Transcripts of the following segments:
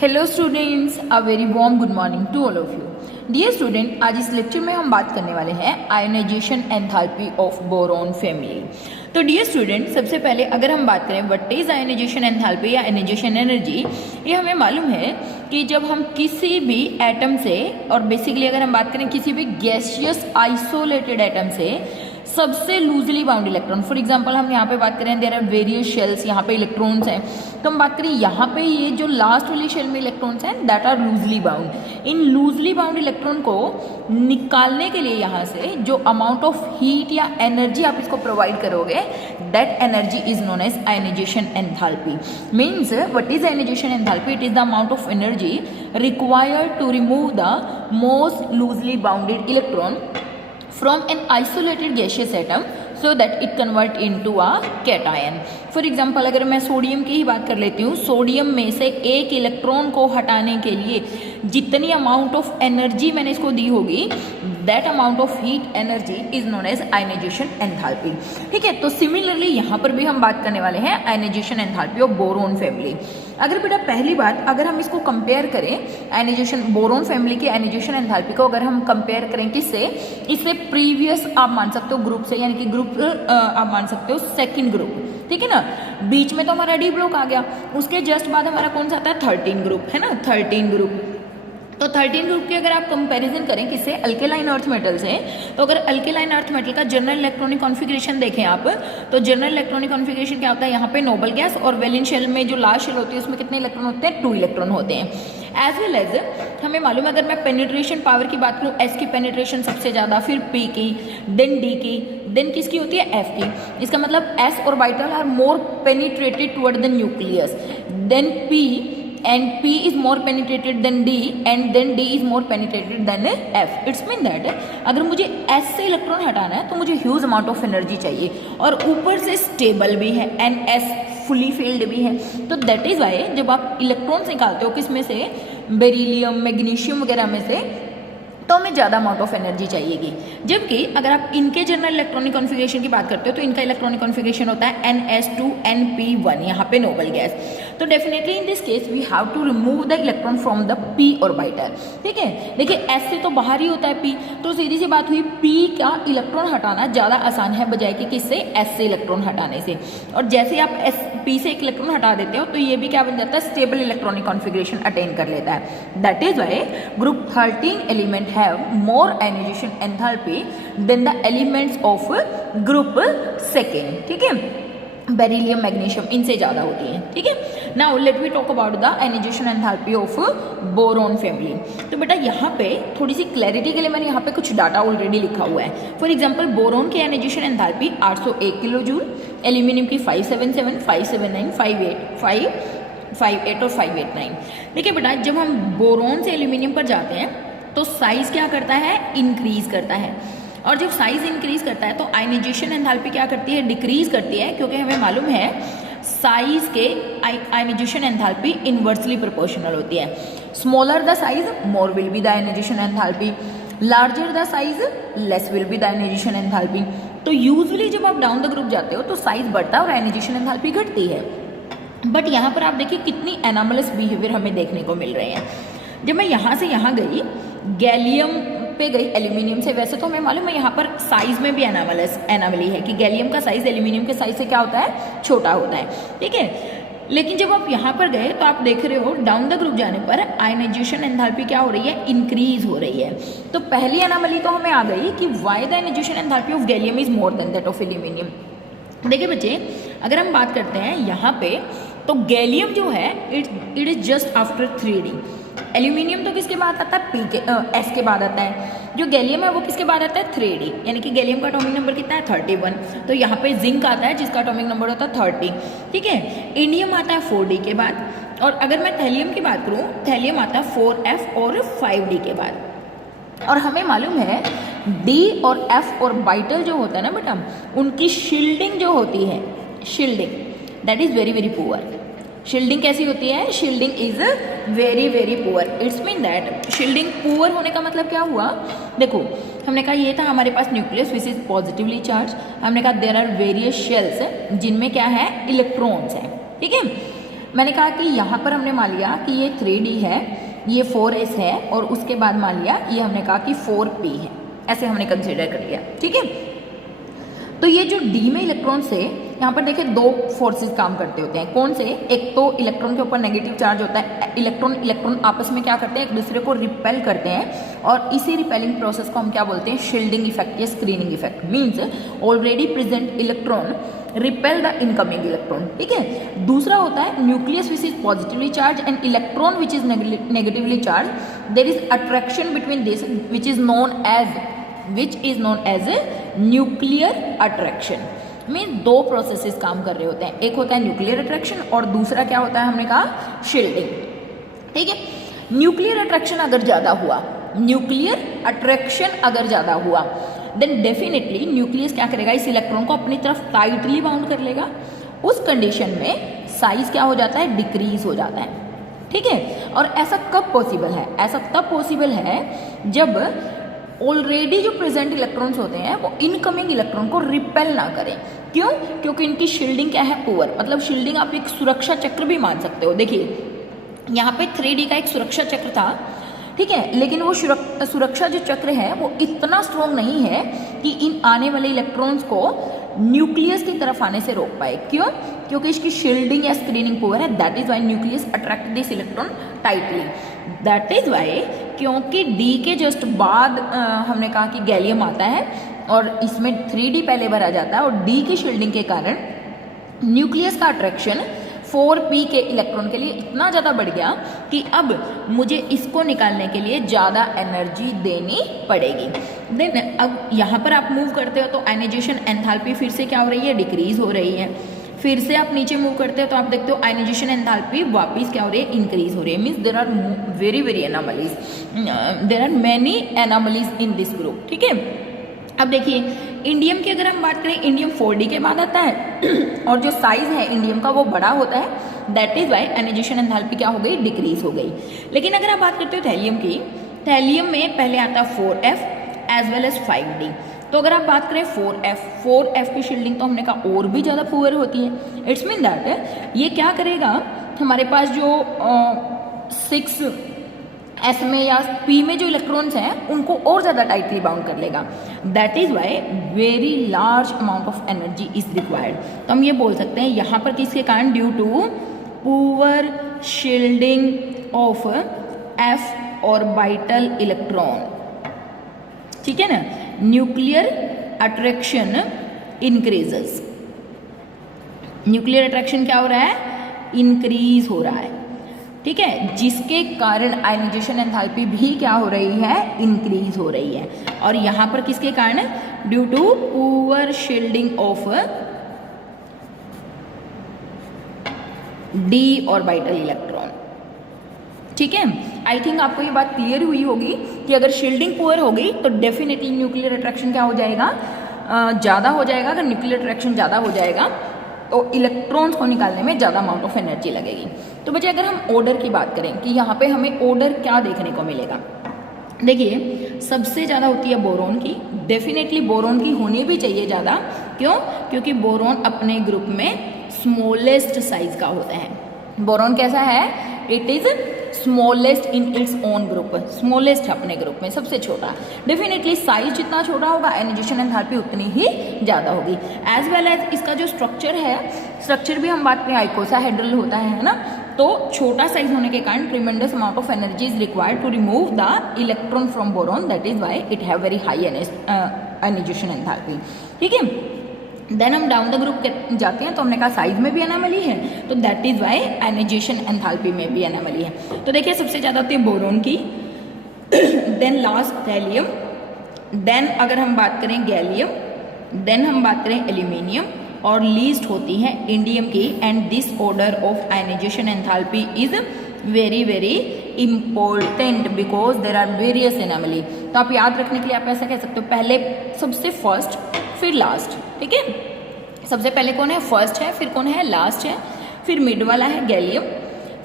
Hello students, a very warm good morning to all of you. Dear student, आज इस lecture में हम बात करने वाले हैं ionisation enthalpy of boron family. तो डियर स्टूडेंट, सबसे पहले अगर हम बात करें व्हाट इज आयोनाइजेशन एंथैल्पी या आयोनाइजेशन एनर्जी, ये हमें मालूम है कि जब हम किसी भी एटम से, और बेसिकली अगर हम बात करें किसी भी गैसियस आइसोलेटेड एटम से सबसे loosely bound electron, for example हम यहाँ पे बात करें देयर आर वेरियस शेल्स, यहाँ पे इलेक्ट्रॉन्स हैं, तो हम बात करें यहाँ पे ये जो लास्ट वाली शेल में इलेक्ट्रॉन्स हैं दैट आर लूजली बाउंड। इन लूजली बाउंड इलेक्ट्रॉन को निकालने के लिए यहाँ से जो अमाउंट ऑफ हीट या एनर्जी आप इसको प्रोवाइड करोगे that energy is known as ionisation enthalpy. Means what is ionisation enthalpy? It is the amount of energy required to remove the most loosely bounded electron from an isolated gaseous atom so that it convert into a cation. For example अगर मैं sodium की ही बात कर लेती हूँ, sodium में से एक इलेक्ट्रॉन को हटाने के लिए जितनी अमाउंट ऑफ एनर्जी मैंने इसको दी होगी that amount of heat energy is known as ionisation enthalpy. ठीक है, तो सिमिलरली यहाँ पर भी हम बात करने वाले हैं ionisation enthalpy of boron family. अगर बेटा पहली बात, अगर हम इसको कंपेयर करें आयोनाइजेशन बोरोन फैमिली की आयोनाइजेशन एंथैल्पी को अगर हम कंपेयर करें किससे, इससे प्रीवियस आप मान सकते हो ग्रुप से, यानी कि ग्रुप आप मान सकते हो सेकंड ग्रुप। ठीक है ना, बीच में तो हमारा डी ब्लॉक आ गया, उसके जस्ट बाद हमारा कौन सा आता है 13 ग्रुप, है ना 13 ग्रुप। तो 13 ग्रुप की अगर आप कंपैरिजन करें किससे, अल्केलाइन अर्थ मेटल से, तो अगर अल्केलाइन अर्थ मेटल का जनरल इलेक्ट्रॉनिक कॉन्फ़िगरेशन देखें आप, तो जनरल इलेक्ट्रॉनिक कॉन्फ़िगरेशन क्या होता है, यहाँ पे नोबल गैस और वैलेंस शेल में जो लास्ट शेल होती है उसमें कितने इलेक्ट्रॉन होते हैं, 2 इलेक्ट्रॉन होते हैं। एज वेल एज हमें मालूम है, अगर मैं पेनिट्रेशन पावर की बात करूँ, एस की पेनिट्रेशन सबसे ज़्यादा, फिर पी की, देन डी की, देन किसकी होती है, एफ की। इसका मतलब S orbital are more penetrated toward the nucleus, then P and P is more penetrated than D and then D is more penetrated than F. It's mean that अगर मुझे S से electron हटाना है तो मुझे ह्यूज अमाउंट ऑफ एनर्जी चाहिए, और ऊपर से स्टेबल भी है एंड S फुली फील्ड भी है। तो दैट इज वाई जब आप इलेक्ट्रॉन्स निकालते हो किस में से, बेरिलियम मैग्नीशियम वगैरह में से, तो हमें ज़्यादा अमाउंट ऑफ एनर्जी चाहिएगी। जबकि अगर आप इनके जनरल इलेक्ट्रॉनिक कॉन्फ़िगरेशन की बात करते हो तो इनका इलेक्ट्रॉनिक कॉन्फ़िगरेशन होता है NS2NP1, यहाँ पे नोबल गैस। तो definitely in this case we have to remove the electron from the P orbital. ठीक है, देखिए S से तो बाहर ही होता है P, तो सीधी सी बात हुई P का इलेक्ट्रॉन हटाना ज़्यादा आसान है बजाय कि किससे, S से इलेक्ट्रॉन हटाने से। और जैसे आप P से एक इलेक्ट्रॉन हटा देते हो तो ये भी क्या बन जाता है, स्टेबल इलेक्ट्रॉनिक कॉन्फ़िगरेशन अटेन कर लेता है। That is why group 13 element have more ionization enthalpy than the elements of group second। ठीक है, बेरिलियम मैग्नीशियम इनसे ज़्यादा होती है। ठीक है, now let we talk about the ionization enthalpy of boron family. तो बेटा यहाँ पे थोड़ी सी क्लैरिटी के लिए मैंने यहाँ पे कुछ डाटा ऑलरेडी लिखा हुआ है। फॉर एग्जांपल बोरोन की ionisation enthalpy 801 kilo joule, aluminium की 577, 579, 58 और 589। देखिए बेटा, जब हम बोरोन से एल्यूमिनियम पर जाते हैं तो साइज क्या करता है, इंक्रीज करता है, और जब साइज इंक्रीज करता है तो आयोनाइजेशन एंथैल्पी क्या करती है, डिक्रीज करती है, क्योंकि हमें मालूम है साइज के आयोनाइजेशन एंथैल्पी इनवर्सली प्रोपोर्शनल होती है। Smaller the size more will be the ionization enthalpy, larger the size less will be the ionization enthalpy. तो यूजुअली जब आप डाउन द ग्रुप जाते हो तो साइज बढ़ता है और आयोनाइजेशन एंथैल्पी घटती है। बट यहाँ पर आप देखिए कितनी एनामलस बिहेवियर हमें देखने को मिल रहे हैं। जब मैं यहाँ से यहाँ गई, गैलियम पे गई एल्यूमिनियम से, वैसे तो हमें मालूम है यहाँ पर साइज में भी एनामली है कि गैलियम का साइज एल्यूमिनियम के साइज से क्या होता है, छोटा होता है। ठीक है, लेकिन जब आप यहाँ पर गए तो आप देख रहे हो डाउन द ग्रुप जाने पर आयोनाइजेशन एंथैल्पी क्या हो रही है, इंक्रीज हो रही है। तो पहली एनामली तो हमें आ गई कि why the ionization enthalpy of gallium is more than that of aluminium. देखिए बच्चे, अगर हम बात करते हैं यहाँ पे, तो गैलियम जो है it is just after 3D। Aluminium तो किसके बाद आता है, S के बाद आता है। जो गैलियम है वो किसके बाद आता है, 3D, यानी कि गैलियम का एटॉमिक नंबर कितना है, 31। तो यहाँ पे जिंक आता है जिसका एटॉमिक नंबर होता है 30। ठीक है, इंडियम आता है 4D के बाद, और अगर मैं थैलियम की बात करूँ, थैलियम आता है 4F और 5D के बाद। और हमें मालूम है D और F और ऑर्बिटल जो होता है ना बेटा, उनकी शील्डिंग जो होती है, shielding that is very very poor. Shielding कैसी होती है, shielding is very very poor. It's mean that shielding poor होने का मतलब क्या हुआ, देखो हमने कहा ये था हमारे पास nucleus which is positively charge, हमने कहा देयर आर वेरियस शेल्स जिनमें क्या है, इलेक्ट्रॉन्स हैं। ठीक है, मैंने कहा कि यहाँ पर हमने मान लिया कि ये 3d है, ये 4s है, और उसके बाद मान लिया ये हमने कहा कि 4p है, ऐसे हमने कंसिडर कर लिया। ठीक है, तो ये जो d में इलेक्ट्रॉन से यहाँ पर देखिए दो फोर्सेस काम करते होते हैं। कौन से? एक तो इलेक्ट्रॉन के ऊपर नेगेटिव चार्ज होता है, इलेक्ट्रॉन आपस में क्या करते हैं, एक दूसरे को रिपेल करते हैं, और इसी रिपेलिंग प्रोसेस को हम क्या बोलते हैं, शील्डिंग इफेक्ट या screening effect. Means already present electron repel the incoming electron. ठीक है, दूसरा होता है nucleus which is positively charge and electron which is negatively charge, there is attraction between this which is known as nuclear attraction. Mean दो processes काम कर रहे होते हैं, एक होता है न्यूक्लियर अट्रैक्शन और दूसरा क्या होता है, हमने कहा शील्डिंग। ठीक है, न्यूक्लियर अट्रैक्शन अगर ज़्यादा हुआ देन डेफिनेटली न्यूक्लियस क्या करेगा, इस इलेक्ट्रॉन को अपनी तरफ टाइटली बाउंड कर लेगा। उस कंडीशन में साइज क्या हो जाता है, डिक्रीज हो जाता है। ठीक है, और ऐसा कब पॉसिबल है? ऐसा तब पॉसिबल है जब ऑलरेडी जो प्रेजेंट इलेक्ट्रॉन्स होते हैं वो इनकमिंग इलेक्ट्रॉन को रिपेल ना करें। क्यों? क्योंकि इनकी शील्डिंग क्या है, पुअर। मतलब शील्डिंग आप एक सुरक्षा चक्र भी मान सकते हो। देखिए यहाँ पे 3D का एक सुरक्षा चक्र था, ठीक है, लेकिन वो सुरक्षा जो चक्र है वो इतना स्ट्रॉन्ग नहीं है कि इन आने वाले इलेक्ट्रॉन्स को न्यूक्लियस की तरफ आने से रोक पाए। क्यों? क्योंकि इसकी शील्डिंग या स्क्रीनिंग पावर है। That is why nucleus attract this electron tightly. That is why, क्योंकि D के जस्ट बाद हमने कहा कि गैलियम आता है और इसमें 3D पहले भरा जाता है, और D की शील्डिंग के कारण न्यूक्लियस का अट्रैक्शन 4p के इलेक्ट्रॉन के लिए इतना ज़्यादा बढ़ गया कि अब मुझे इसको निकालने के लिए ज़्यादा एनर्जी देनी पड़ेगी। देन अब यहाँ पर आप मूव करते हो तो आयनाइजेशन एंथैल्पी फिर से क्या हो रही है, डिक्रीज हो रही है। फिर से आप नीचे मूव करते हो तो आप देखते हो आयनाइजेशन एंथैल्पी वापस क्या हो रही है, इंक्रीज हो रही है। Means there are very anomalies, there are many anomalies in this group. ठीक है, अब देखिए इंडियम की अगर हम बात करें, इंडियम 4D के बाद आता है और जो साइज है इंडियम का वो बड़ा होता है। That is why ionization enthalpy क्या हो गई, डिक्रीज हो गई। लेकिन अगर आप बात करते हो थैलियम की, थैलियम में पहले आता है 4F as well as 5D। तो अगर आप बात करें 4F की शील्डिंग तो हमने कहा और भी ज़्यादा पुअर होती है। इट्स मीन दैट ये क्या करेगा, हमारे पास जो 6S में या P में जो इलेक्ट्रॉन्स हैं उनको और ज़्यादा टाइटली बाउंड कर लेगा। That is why very large amount of energy is required. तो हम ये बोल सकते हैं यहाँ पर किसके कारण, due to poor shielding of F orbital electron. ठीक है ना, nuclear attraction increases. Nuclear attraction क्या हो रहा है, इंक्रीज हो रहा है। ठीक है, जिसके कारण आयनाइजेशन एंथैल्पी भी क्या हो रही है, इंक्रीज हो रही है। और यहाँ पर किसके कारण, due to poor shielding of D orbital electron. ठीक है, आई थिंक आपको ये बात क्लियर हुई होगी कि अगर शील्डिंग पुअर होगी तो डेफिनेटली न्यूक्लियर अट्रैक्शन क्या हो जाएगा, ज़्यादा हो जाएगा। अगर न्यूक्लियर अट्रैक्शन ज़्यादा हो जाएगा तो इलेक्ट्रॉन्स को निकालने में ज़्यादा अमाउंट ऑफ एनर्जी लगेगी। तो बच्चे अगर हम ऑर्डर की बात करें कि यहाँ पे हमें ऑर्डर क्या देखने को मिलेगा, देखिए सबसे ज़्यादा होती है बोरोन की। डेफिनेटली बोरोन की होनी भी चाहिए ज़्यादा। क्यों? क्योंकि बोरोन अपने ग्रुप में स्मॉलेस्ट साइज का होता है। बोरोन कैसा है, it is smallest in its own group, smallest अपने ग्रुप में सबसे छोटा। डेफिनेटली साइज जितना छोटा होगा आयनाइजेशन एंथैल्पी उतनी ही ज़्यादा होगी। एज वेल एज इसका जो स्ट्रक्चर है, स्ट्रक्चर भी हम बात करें आइकोसाहेड्रल होता है ना, तो छोटा साइज होने के कारण tremendous amount of energy is required to remove the electron from boron. That is why it have very high ionization enthalpy. ठीक है, देन हम डाउन द ग्रुप जाते हैं तो हमने कहा साइज में भी एनामली है, तो that is why ionization enthalpy में भी एनामली है। तो देखिए सबसे ज़्यादा होती है बोरोन की, देन लास्ट थैलियम, देन अगर हम बात करें गैलियम, देन हम बात करें एल्यूमिनियम, और लीस्ट होती है इंडियम की। And this order of ionization enthalpy is very important because there are various anomaly. तो आप याद रखने के लिए आप ऐसा कह सकते हो, पहले सबसे फर्स्ट फिर लास्ट। ठीक है, सबसे पहले कौन है, फर्स्ट है, फिर कौन है, लास्ट है, फिर मिड वाला है गैलियम,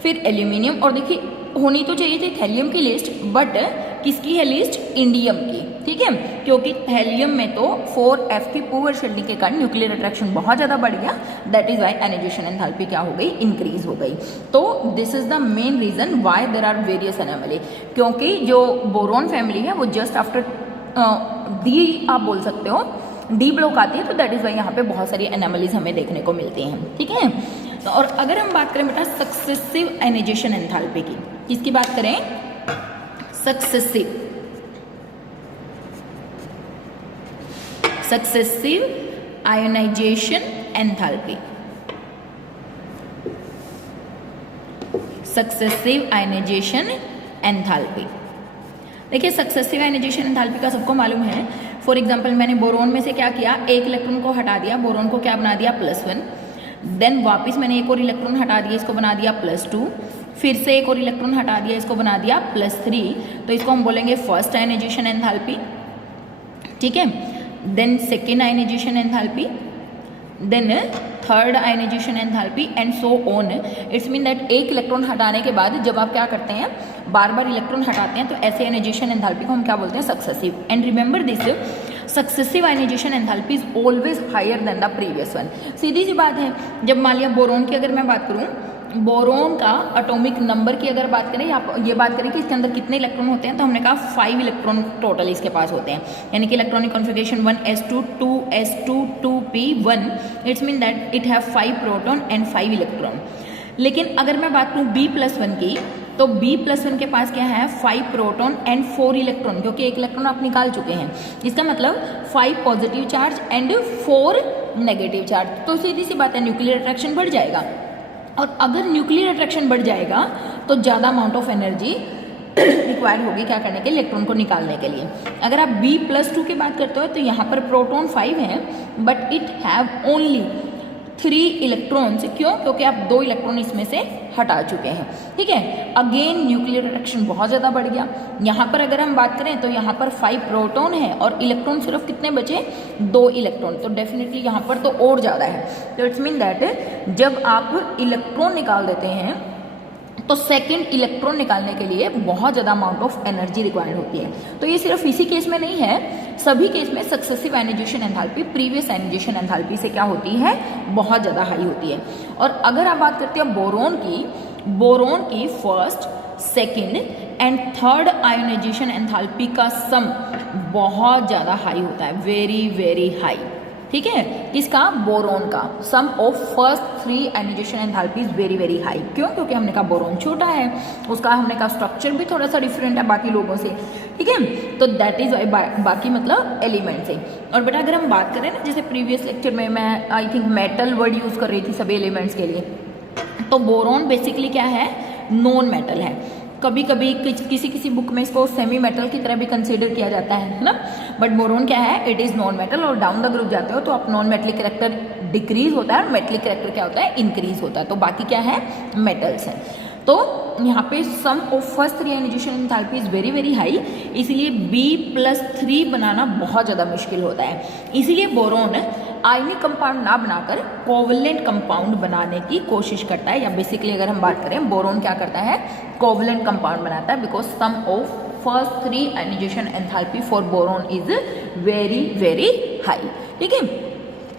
फिर एल्यूमिनियम। और देखिए होनी तो चाहिए थी थैलियम की लिस्ट, बट किसकी है लिस्ट? इंडियम की, ठीक है, क्योंकि थैलियम में तो 4f की पुअर शेल्डिंग के कारण न्यूक्लियर अट्रैक्शन बहुत ज़्यादा बढ़ गया, that is why ionization enthalpy क्या हो गई? इंक्रीज हो गई। तो this is the main reason why there are various anomaly, क्योंकि जो बोरॉन फैमिली है वो जस्ट आफ्टर डी आप बोल सकते हो डी ब्लॉक आती है, तो दैट इज वाई यहाँ पे बहुत सारी एनोमलीज हमें देखने को मिलती हैं, ठीक है। तो और अगर हम बात करें बेटा सक्सेसिव आयनाइजेशन एंथैल्पी की, किसकी बात करें? Successive ionization enthalpy, successive ionization enthalpy. देखिए सक्सेसिव आयनाइजेशन एंथैल्पी का सबको मालूम है। फॉर एग्जांपल मैंने बोरोन में से क्या किया? एक इलेक्ट्रॉन को हटा दिया, बोरोन को क्या बना दिया? +1। देन वापस मैंने एक और इलेक्ट्रॉन हटा दिया, इसको बना दिया +2। फिर से एक और इलेक्ट्रॉन हटा दिया, इसको बना दिया +3। तो इसको हम बोलेंगे फर्स्ट आयनाइजेशन एंथैल्पी, ठीक है। Then second ionization enthalpy, then third ionization enthalpy and so on. It's mean that एक इलेक्ट्रॉन हटाने के बाद जब आप क्या करते हैं, बार बार इलेक्ट्रॉन हटाते हैं, तो ऐसे आयनाइजेशन एंथैल्पी को हम क्या बोलते हैं? Successive. And remember this, successive ionization enthalpy is always higher than the previous one. सीधी सी बात है, जब मान लिया बोरोन की अगर मैं बात करूं, बोरोन का एटॉमिक नंबर की अगर बात करें, या ये बात करें कि इसके अंदर कितने इलेक्ट्रॉन होते हैं, तो हमने कहा 5 इलेक्ट्रॉन टोटल इसके पास होते हैं, यानी कि electronic configuration 1s2 2s2 2p1। It's mean that it have 5 proton and 5 electron. लेकिन अगर मैं बात करूँ B+1 की, तो B+1 के पास क्या है? 5 प्रोटॉन एंड 4 इलेक्ट्रॉन, क्योंकि एक इलेक्ट्रॉन आप निकाल चुके हैं। इसका मतलब 5 positive charge and 4 negative charge. तो सीधी सी बात है, न्यूक्लियर अट्रैक्शन बढ़ जाएगा, और अगर न्यूक्लियर अट्रैक्शन बढ़ जाएगा तो ज़्यादा अमाउंट ऑफ एनर्जी रिक्वायर्ड होगी क्या करने के लिए? इलेक्ट्रॉन को निकालने के लिए। अगर आप B+2 की बात करते हो, तो यहाँ पर प्रोटॉन 5 हैं, but it have only 3 electrons. क्यों? क्योंकि आप 2 इलेक्ट्रॉन इसमें से हटा चुके हैं, ठीक है। अगेन न्यूक्लियर अट्रैक्शन बहुत ज़्यादा बढ़ गया। यहाँ पर अगर हम बात करें, तो यहाँ पर 5 प्रोटॉन है और इलेक्ट्रॉन सिर्फ कितने बचे? 2 इलेक्ट्रॉन। तो डेफिनेटली यहाँ पर तो और ज़्यादा है। तो इट्स मीन दैट जब आप इलेक्ट्रॉन निकाल देते हैं, तो सेकेंड इलेक्ट्रॉन निकालने के लिए बहुत ज़्यादा अमाउंट ऑफ एनर्जी रिक्वायर्ड होती है। तो ये सिर्फ इसी केस में नहीं है, सभी केस में successive ionization enthalpy previous ionization enthalpy से क्या होती है? बहुत ज़्यादा हाई होती है। और अगर आप बात करते हैं बोरोन की first, second and third ionization enthalpy का सम बहुत ज़्यादा हाई होता है, वेरी वेरी हाई, ठीक है। किसका? बोरोन का sum of first 3 ionization enthalpy is very very high. क्यों? क्योंकि हमने कहा बोरोन छोटा है, उसका हमने कहा स्ट्रक्चर भी थोड़ा सा डिफरेंट है बाकी लोगों से, ठीक है। तो दैट इज बाकी मतलब एलिमेंट से। और बेटा अगर हम बात करें ना, जैसे प्रीवियस लेक्चर में मैं I think metal word use कर रही थी सभी एलिमेंट्स के लिए, तो बोरोन बेसिकली क्या है? नॉन मेटल है। कभी कभी किसी बुक में इसको सेमी मेटल की तरह भी कंसीडर किया जाता है ना, बट बोरोन क्या है? It is non metal. और डाउन द ग्रुप जाते हो तो आप नॉन मेटलिक कैरेक्टर डिक्रीज होता है और मेटलिक कैरेक्टर क्या होता है? इंक्रीज होता है। तो बाकी क्या है? मेटल्स है। तो यहाँ पे sum of first 3 ionization enthalpy is very very high, इसीलिए B+3 बनाना बहुत ज़्यादा मुश्किल होता है। इसीलिए बोरोन आयनिक कंपाउंड ना बनाकर कोवलेंट कंपाउंड बनाने की कोशिश करता है, या बेसिकली अगर हम बात करें, बोरोन क्या करता है? कोवलेंट कंपाउंड बनाता है, because sum of first 3 ionization enthalpy for boron is very very high, ठीक है।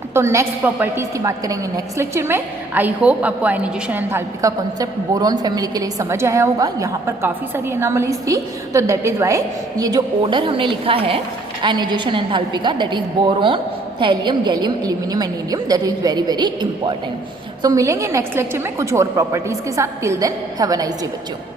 तो नेक्स्ट प्रॉपर्टीज की बात करेंगे नेक्स्ट लेक्चर में। आई होप आपको आयनाइजेशन एंथैल्पी का कॉन्सेप्ट बोरोन फैमिली के लिए समझ आया होगा। यहाँ पर काफ़ी सारी एनोमलीज थी, तो दैट इज वाई ये जो ऑर्डर हमने लिखा है आयनाइजेशन एंथैल्पी का, that is boron, thallium, gallium, aluminium and helium, that is very very important. तो मिलेंगे नेक्स्ट लेक्चर में कुछ और प्रॉपर्टीज के साथ। Till then have a nice day बच्चों।